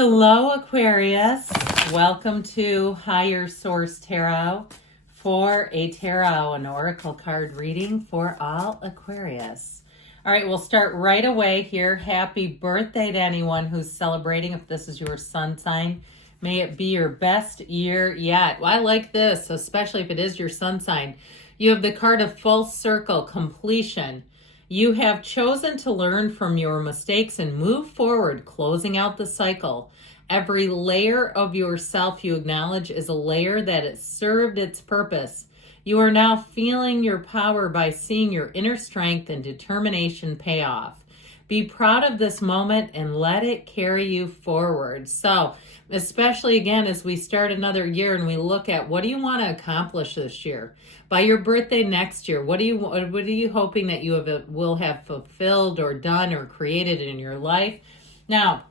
Hello, Aquarius. Welcome to Higher Source Tarot for a tarot and oracle card reading for all Aquarius. All right, we'll start right away here. Happy birthday to anyone who's celebrating. If this is your sun sign, may it be your best year yet. Well, I like this, especially if it is your sun sign. You have the card of full circle, completion. You have chosen to learn from your mistakes and move forward, closing out the cycle. Every layer of yourself you acknowledge is a layer that has served its purpose. You are now feeling your power by seeing your inner strength and determination pay off. Be proud of this moment and let it carry you forward. So, especially again, as we start another year and we look at what do you want to accomplish this year? By your birthday next year, what are you hoping that you will have fulfilled or done or created in your life? Now,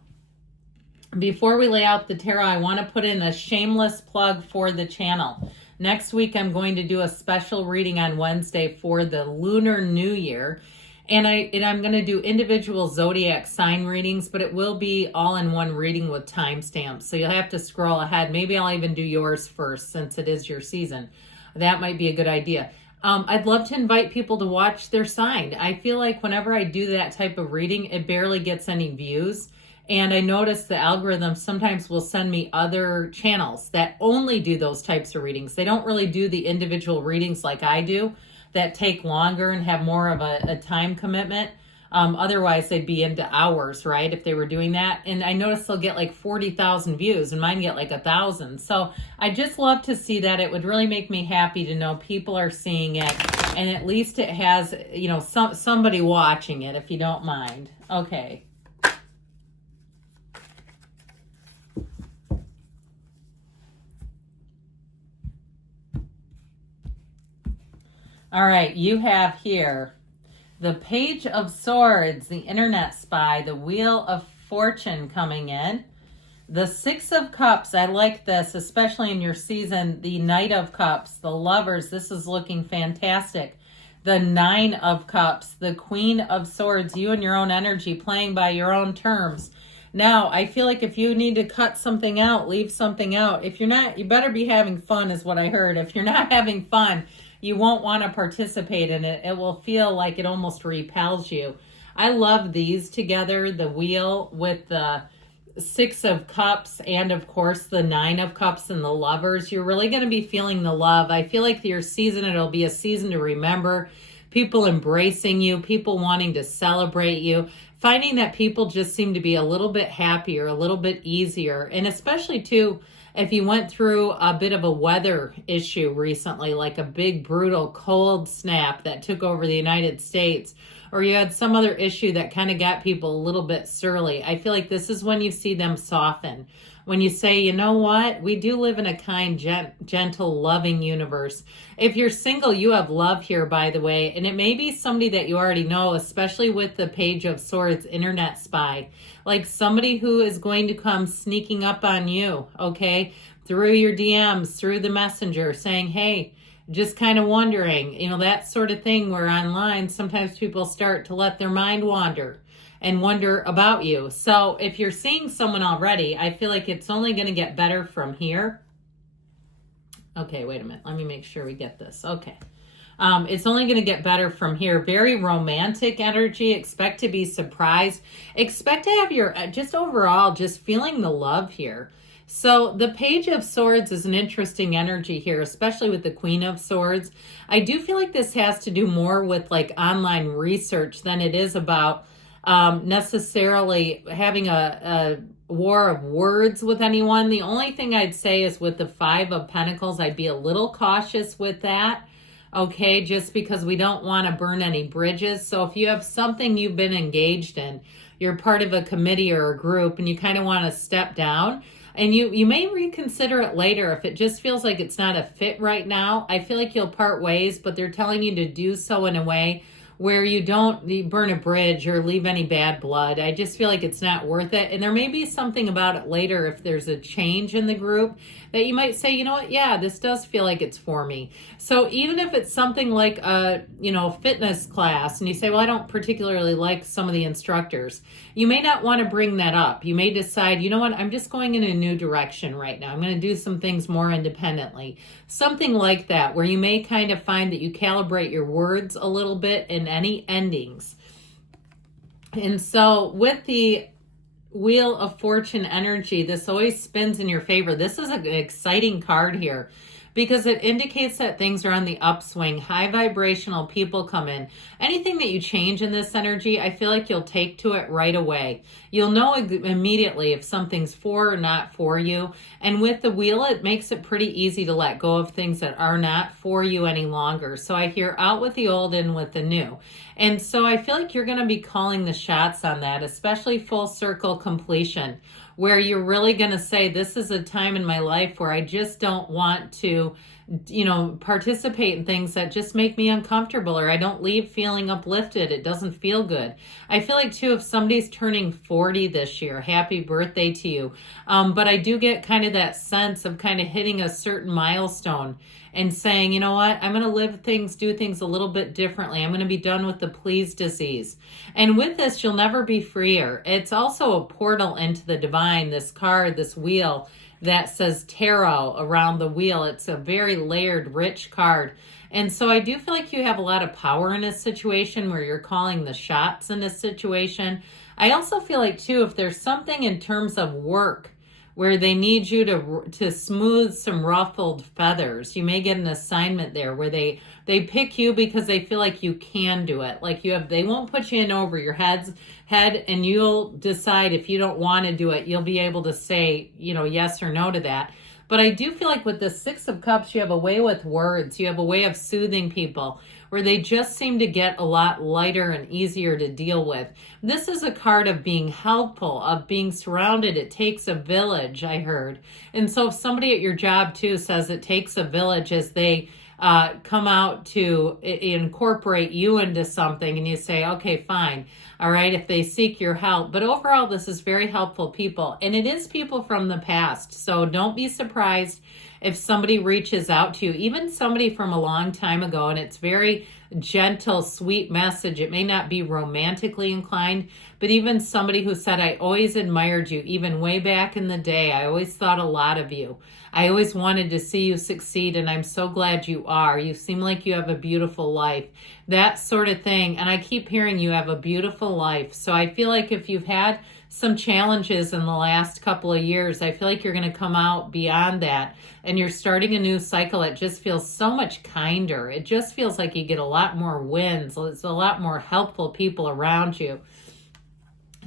before we lay out the tarot, I want to put in a shameless plug for the channel. Next week, I'm going to do a special reading on Wednesday for the Lunar New Year. And I'm going to do individual zodiac sign readings, but it will be all in one reading with timestamps. So you'll have to scroll ahead. Maybe I'll even do yours first since it is your season. That might be a good idea. I'd love to invite people to watch their sign. I feel like whenever I do that type of reading, it barely gets any views. And I notice the algorithm sometimes will send me other channels that only do those types of readings. They don't really do the individual readings like I do that take longer and have more of a time commitment. Otherwise, they'd be into hours, right, if they were doing that. And I noticed they'll get like 40,000 views and mine get like 1,000. So I just love to see that. It would really make me happy to know people are seeing it. And at least it has, somebody watching it, if you don't mind. Okay. All right, you have here the Page of Swords, the Internet Spy, the Wheel of Fortune coming in, the Six of Cups. I like this, especially in your season. The Knight of Cups, the Lovers. This is looking fantastic. The Nine of Cups, the Queen of Swords. You and your own energy, playing by your own terms. Now, I feel like if you need to cut something out, leave something out. If you're not, you better be having fun, is what I heard. If you're not having fun, you won't want to participate in it. It will feel like it almost repels you. I love these together, the wheel with the Six of Cups and, of course, the Nine of Cups and the Lovers. You're really going to be feeling the love. I feel like your season, it'll be a season to remember. People embracing you, people wanting to celebrate you, finding that people just seem to be a little bit happier, a little bit easier, and especially, too, if you went through a bit of a weather issue recently, like a big, brutal cold snap that took over the United States, or you had some other issue that kind of got people a little bit surly, I feel like this is when you see them soften. When you say, you know what, we do live in a kind, gentle, loving universe. If you're single, you have love here, by the way, and it may be somebody that you already know, especially with the Page of Swords, Internet Spy, like somebody who is going to come sneaking up on you, okay, through your DMs, through the messenger, saying, hey, just kind of wondering, that sort of thing, where online sometimes people start to let their mind wander and wonder about you. So if you're seeing someone already, I feel like it's only going to get better from here. Okay, wait a minute. Let me make sure we get this. Okay. It's only going to get better from here. Very romantic energy. Expect to be surprised. Expect to have your, just overall, just feeling the love here. So the Page of Swords is an interesting energy here, especially with the Queen of Swords. I do feel like this has to do more with like online research than it is about necessarily having a war of words with anyone. The only thing I'd say is with the Five of Pentacles, I'd be a little cautious with that. Okay, just because we don't want to burn any bridges. So if you have something you've been engaged in, you're part of a committee or a group, and you kind of want to step down, and you may reconsider it later if it just feels like it's not a fit right now. I feel like you'll part ways, but they're telling you to do so in a way where you don't burn a bridge or leave any bad blood. I just feel like it's not worth it. And there may be something about it later if there's a change in the group that you might say, you know what, yeah, this does feel like it's for me. So even if it's something like a, fitness class, and you say, well, I don't particularly like some of the instructors, you may not want to bring that up. You may decide, you know what, I'm just going in a new direction right now. I'm going to do some things more independently. Something like that, where you may kind of find that you calibrate your words a little bit in any endings. And so with the Wheel of Fortune energy, this always spins in your favor. This is an exciting card here because it indicates that things are on the upswing. High vibrational people come in. Anything that you change in this energy, I feel like you'll take to it right away. You'll know immediately if something's for or not for you. And with the wheel, it makes it pretty easy to let go of things that are not for you any longer. So I hear out with the old, in with the new. And so I feel like you're going to be calling the shots on that, especially full circle completion, where you're really going to say, this is a time in my life where I just don't want to, participate in things that just make me uncomfortable, or I don't leave feeling uplifted. It doesn't feel good. I feel like too, if somebody's turning 40 this year, happy birthday to you. But I do get kind of that sense of kind of hitting a certain milestone and saying, you know what, I'm going to do things a little bit differently. I'm going to be done with the please disease. And with this, you'll never be freer. It's also a portal into the divine, this card, this wheel that says tarot around the wheel. It's a very layered, rich card. And so I do feel like you have a lot of power in this situation where you're calling the shots in this situation. I also feel like too, if there's something in terms of work where they need you to smooth some ruffled feathers, you may get an assignment there where they pick you because they feel like you can do it. Like they won't put you in over your head, and you'll decide if you don't want to do it. You'll be able to say, yes or no to that. But I do feel like with the Six of Cups, you have a way with words. You have a way of soothing people where they just seem to get a lot lighter and easier to deal with. This is a card of being helpful, of being surrounded. It takes a village, I heard. And so if somebody at your job too says it takes a village as they come out to incorporate you into something, and you say, okay, fine. All right, if they seek your help. But overall, this is very helpful people. And it is people from the past. So don't be surprised if somebody reaches out to you, even somebody from a long time ago, and it's very gentle, sweet message. It may not be romantically inclined, but even somebody who said, I always admired you, even way back in the day. I always thought a lot of you. I always wanted to see you succeed, and I'm so glad you are. You seem like you have a beautiful life. That sort of thing. And I keep hearing you have a beautiful life. So I feel like if you've had some challenges in the last couple of years, I feel like you're going to come out beyond that, and you're starting a new cycle. It just feels so much kinder. It just feels like you get a lot more wins. It's a lot more helpful people around you.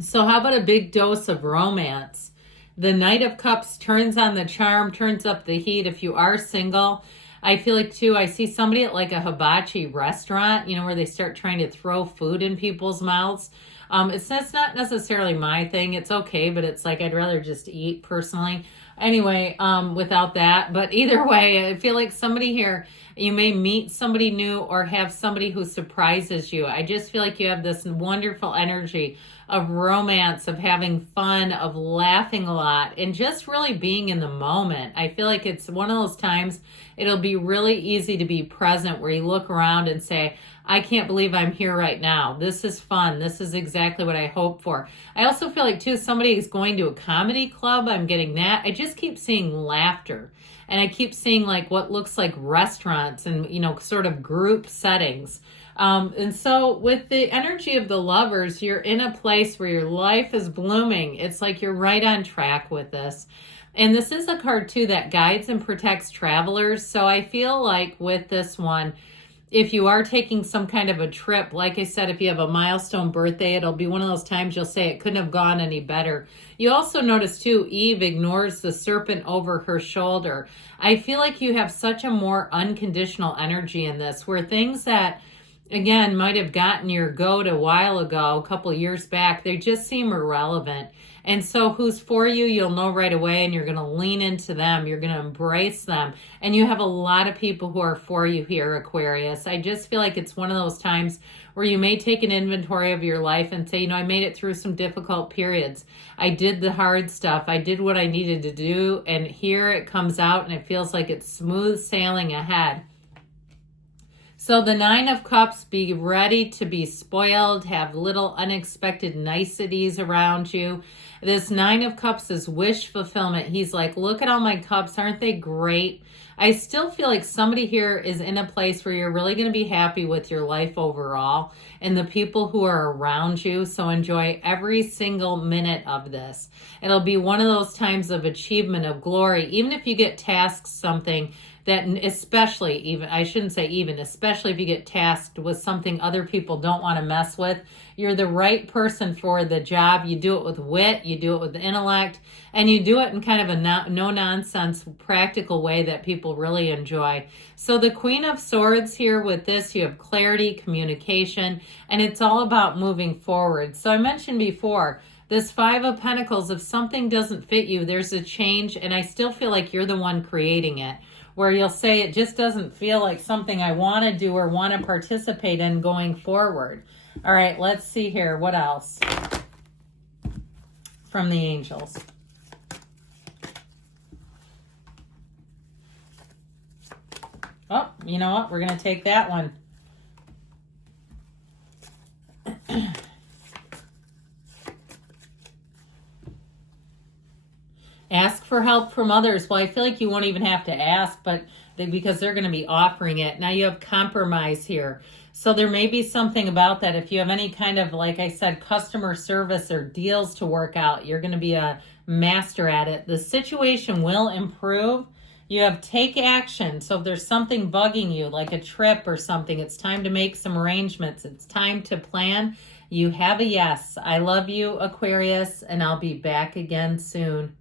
So how about a big dose of romance? The Knight of Cups turns on the charm, turns up the heat. If you are single, I feel like too, I see somebody at like a hibachi restaurant, where they start trying to throw food in people's mouths. It's not necessarily my thing. It's okay, but it's like I'd rather just eat personally. Anyway, without that. But either way, I feel like somebody here, you may meet somebody new or have somebody who surprises you. I just feel like you have this wonderful energy of romance, of having fun, of laughing a lot, and just really being in the moment. I feel like it's one of those times it'll be really easy to be present where you look around and say, I can't believe I'm here right now. This is fun. This is exactly what I hope for. I also feel like, too, somebody is going to a comedy club. I'm getting that. I just keep seeing laughter. And I keep seeing like what looks like restaurants and, sort of group settings. And so with the energy of the Lovers, you're in a place where your life is blooming. It's like you're right on track with this. And this is a card, too, that guides and protects travelers. So I feel like with this one, if you are taking some kind of a trip, like I said, if you have a milestone birthday, it'll be one of those times you'll say it couldn't have gone any better. You also notice, too, Eve ignores the serpent over her shoulder. I feel like you have such a more unconditional energy in this, where things that again, might have gotten your goat a while ago, a couple years back. They just seem irrelevant. And so who's for you, you'll know right away, and you're going to lean into them. You're going to embrace them. And you have a lot of people who are for you here, Aquarius. I just feel like it's one of those times where you may take an inventory of your life and say, I made it through some difficult periods. I did the hard stuff. I did what I needed to do. And here it comes out, and it feels like it's smooth sailing ahead. So the Nine of Cups, be ready to be spoiled, have little unexpected niceties around you. This Nine of Cups is wish fulfillment. He's like, look at all my cups. Aren't they great? I still feel like somebody here is in a place where you're really going to be happy with your life overall and the people who are around you. So enjoy every single minute of this. It'll be one of those times of achievement, of glory. Even if you get tasked something that, especially if you get tasked with something other people don't want to mess with, you're the right person for the job. You do it with wit, you do it with intellect, and you do it in kind of a no-nonsense, practical way that people really enjoy. So the Queen of Swords here with this, you have clarity, communication, and it's all about moving forward. So I mentioned before, this Five of Pentacles, if something doesn't fit you, there's a change, and I still feel like you're the one creating it, where you'll say it just doesn't feel like something I want to do or want to participate in going forward. All right, let's see here. What else from the angels? Oh, you know what? We're going to take that one. Ask for help from others. Well, I feel like you won't even have to ask, but because they're going to be offering it. Now you have compromise here. So there may be something about that. If you have any kind of, like I said, customer service or deals to work out, you're going to be a master at it. The situation will improve. You have take action. So if there's something bugging you, like a trip or something, it's time to make some arrangements. It's time to plan. You have a yes. I love you, Aquarius, and I'll be back again soon.